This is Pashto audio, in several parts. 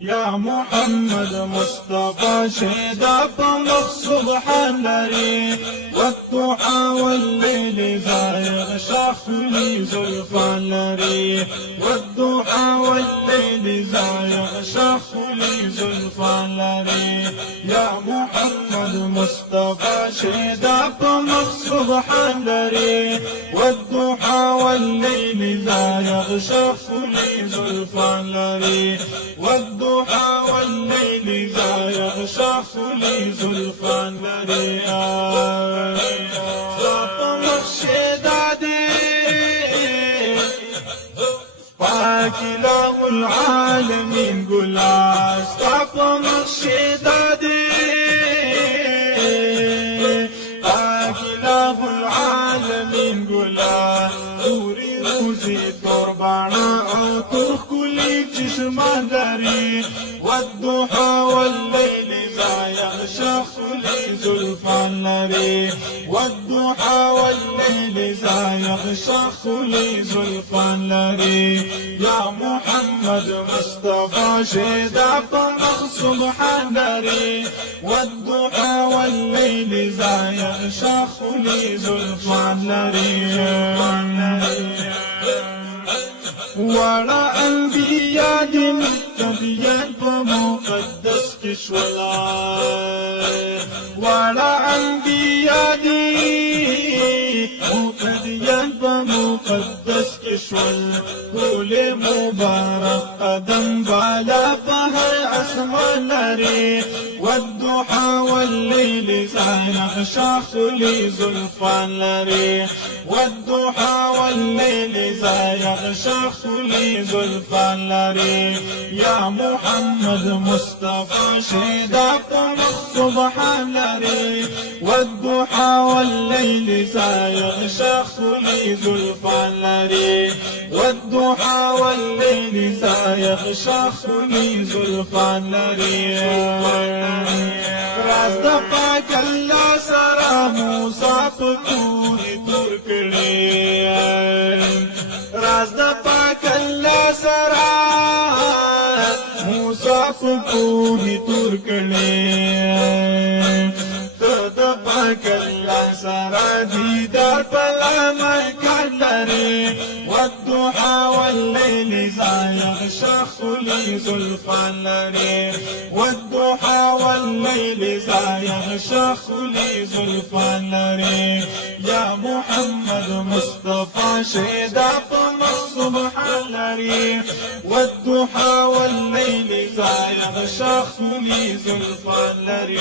يا محمد مصطفى شهدا بمخ سبحان لري والضحى والليل زايغ شاخ لي زلفان لري والضحى والليل زايغ شاخ لي زلفان لري يا محمد مصطفى شهدا بمخ سبحان لري والضحى والليل زايغ شاخ لي زلفان لري والضحى والليل زايغ شاخ لي زلفان لري صاف مخشدادي پاک له العالمين قلا صاف مخشدادي پاک له العالمين قلا نوري روزي تربانا او تخلي چشمان لري والضحى والليل زايغ شاخ لي زلفان لري والضحى والليل زايغ شاخ لي زلفان لري يا محمد مصطفى شهدا بمخ سبحان لري والضحى والليل زايغ شاخ لي زلفان لري ولا انبياء دي مقتديان بمقدس كشولا ولا انبياء دي مقتديان بمقدس كشول كل مبارك قدم بالا بحر اسمان لري والضحى والليل زايغ شاخ لي زلفان لري والضحى والليل زايغ شاخ لي زلفان لري يا محمد مصطفى شهدا بمخ سبحان لري والضحى والليل زايغ شاخ لي زلفان لري والضحى والليل زايغ شاخ لي زلفان لري راز د پاک الله سره موسی په توري تور کړي راز د پاک الله سره موسی په توري تور کړي د پاک الله سره دیدار په مکان لري والضحى والليل زايغ شاخ لي زلفان لري والضحى والليل زايغ شاخ لي زلفان لري يا محمد مصطفى شهدا بمخ سبحان لري والضحى والليل زايغ شاخ لي زلفان لري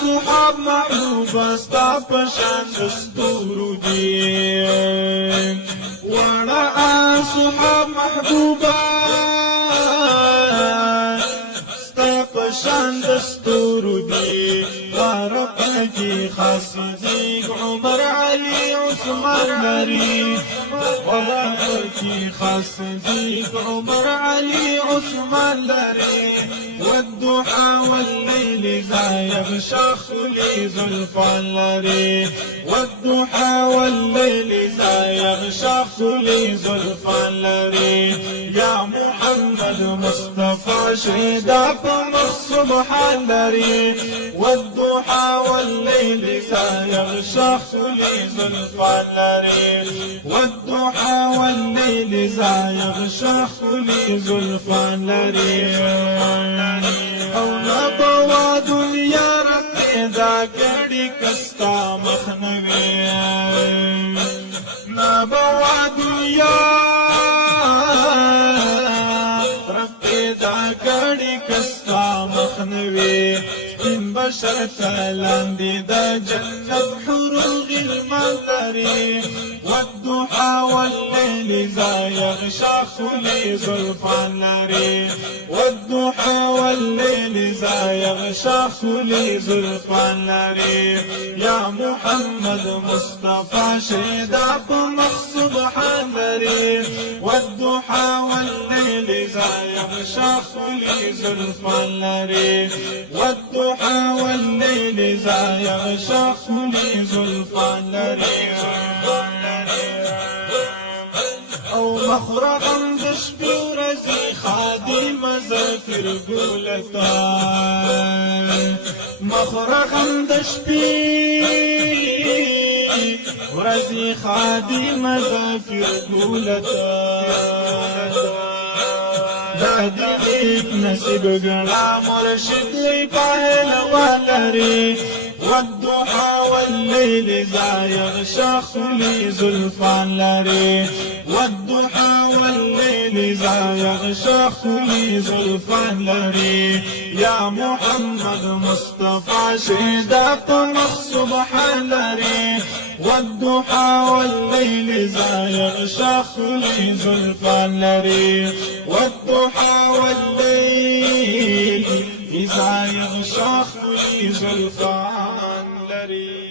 صحاب محبوب استا پشان دستور دی وانا صحاب محبوب استا پشان دستور دی وارقی خاص دی عمر علي عثمان لري وارقی خاص دی عمر علي عثمان لري والضحى والليل زايغ شاخ لي زلفان لري والضحى والليل زايغ شاخ لي زلفان لري يا محمد مصطفى شهدا بمخ سبحان لري والضحى والليل زايغ شاخ لي زلفان لري والضحى والليل زايغ شاخ لي زلفان لري او نبوا دنیا رب دا کڑی کستا مخنوی نبوا دنیا رب دا کڑی کستا مخنوی سپین بشر تلاندی دا جنت حروغ المال لري والضحى والليل زايغ شاخ لي زلفان لري والضحى والليل زايغ شاخ لي زلفان لري يا محمد مصطفى شهدا بمخ سبحان لري والضحى والليل زايغ شاخ لي زلفان لري والضحى والليل زايغ شاخ لي زلفان لري او مخرقم د شپې ورځې خادم زفر ګولتا مخرقم د شپې ورځې خادم زفر ګولتا دادی نیک نصیب گنا مرشد پهلوان لري والضحى والليل زايغ شخلي زلفان لري والضحى والليل زايغ شخلي زلفان لري يا محمد مصطفى شهداء مخ سبحان لري والضحى والليل زايغ شخلي زلفان لري والضحى والليل زايغ شخلي زلفان لري